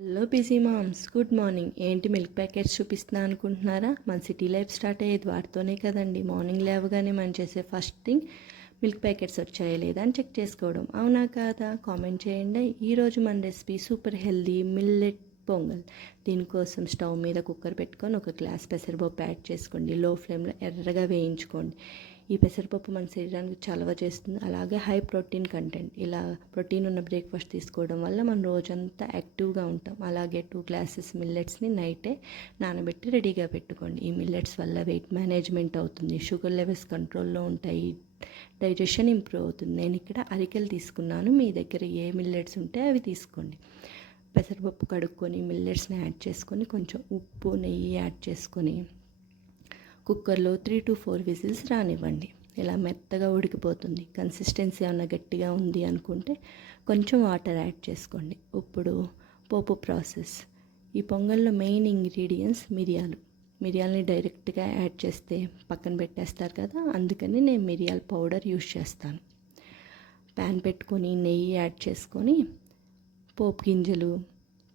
Hello busy moms, good morning. ఏంటి milk packets చూపిస్తున్నా అనుకుంటున్నారా? మన సిటీ లైఫ్ స్టార్ట్ అయ్యేది వాటితోనే కదండి. మార్నింగ్ లేవగానే మనం చేసే ఫస్ట్ థింగ్ మిల్క్ ప్యాకెట్స్ వచ్చాయా లేదా అని చెక్ చేసుకోవడం. అవునా కాదా? కామెంట్ చేయండి. ఈరోజు మన recipe super healthy millet pongal. దీనికోసం స్టవ్ మీద కుక్కర్ పెట్టుకొని ఒక గ్లాస్ పెసరపప్పు యాడ్ చేసుకోండి. లో ఫ్లేమ్లో ఎర్రగా వేయించుకోండి. ఈ పెసరపప్పు మన శరీరానికి చలవ చేస్తుంది, అలాగే హై ప్రోటీన్ కంటెంట్. ఇలా ప్రోటీన్ ఉన్న బ్రేక్ఫాస్ట్ తీసుకోవడం వల్ల మనం రోజంతా యాక్టివ్గా ఉంటాం. అలాగే 2 గ్లాసెస్ మిల్లెట్స్ని నైటే నానబెట్టి రెడీగా పెట్టుకోండి. ఈ మిల్లెట్స్ వల్ల వెయిట్ మేనేజ్మెంట్ అవుతుంది, షుగర్ లెవెల్స్ కంట్రోల్లో ఉంటాయి, డైజెషన్ ఇంప్రూవ్ అవుతుంది. నేను ఇక్కడ అరికెలు తీసుకున్నాను, మీ దగ్గర ఏ మిల్లెట్స్ ఉంటే అవి తీసుకోండి. పెసరపప్పు కడుక్కొని మిల్లెట్స్ని యాడ్ చేసుకొని కొంచెం ఉప్పు నెయ్యి యాడ్ చేసుకొని కుక్కర్లో 3 to 4 విజిల్స్ రానివ్వండి. ఇలా మెత్తగా ఉడికిపోతుంది. కన్సిస్టెన్సీ ఏమన్నా గట్టిగా ఉంది అనుకుంటే కొంచెం వాటర్ యాడ్ చేసుకోండి. ఇప్పుడు పోపు ప్రాసెస్. ఈ పొంగల్లో మెయిన్ ఇంగ్రీడియంట్స్ మిరియాలని డైరెక్ట్గా యాడ్ చేస్తే పక్కన పెట్టేస్తారు కదా, అందుకని నేను మిరియాల పౌడర్ యూస్ చేస్తాను. ప్యాన్ పెట్టుకొని నెయ్యి యాడ్ చేసుకొని పోపు గింజలు,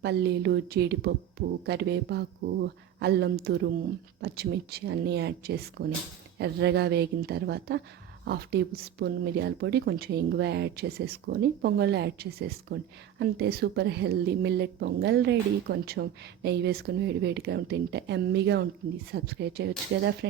పల్లీలు, జీడిపప్పు, కరివేపాకు, అల్లం తురుము, పచ్చిమిర్చి అన్నీ యాడ్ చేసుకొని ఎర్రగా వేగిన తర్వాత 1/2 టేబుల్ స్పూన్ మిరియాల పొడి, కొంచెం ఇంగువ యాడ్ చేసేసుకొని పొంగల్లో యాడ్ చేసేసుకోండి. అంతే, super healthy millet pongal ready. కొంచెం నెయ్యి వేసుకొని వేడివేడిగా తింటే ఎమ్మీగా ఉంటుంది. సబ్స్క్రైబ్ చేయొచ్చు కదా ఫ్రెండ్స్.